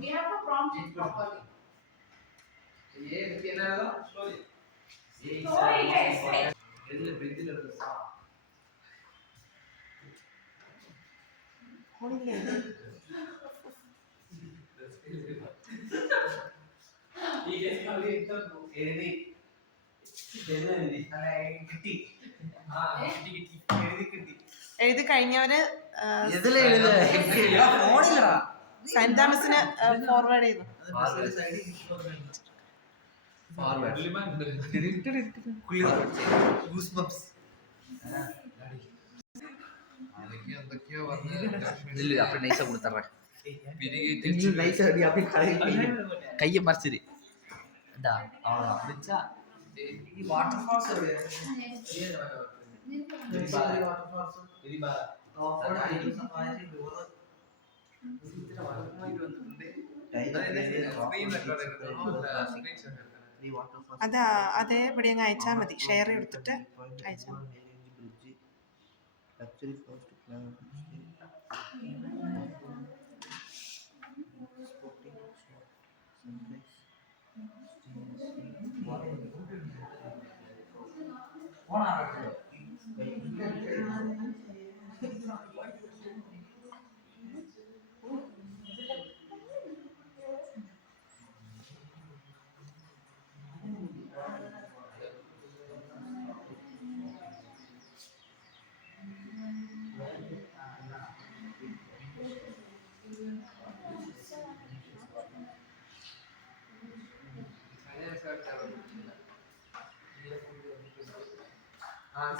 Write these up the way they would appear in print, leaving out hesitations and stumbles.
We have to prompt it properly. എഴുതി കഴിഞ്ഞവര് saint തോമസിന് forward ചെയ്തു. കയ്യെ മറിച്ചിരി അതേ ഇവിടെ അങ്ങ് അയച്ചാൽ മതി. ഷെയർ എടുത്തിട്ട് അയച്ചാൽ മതി.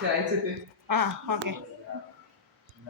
അയച്ചിട്ട് ഓക്കെ.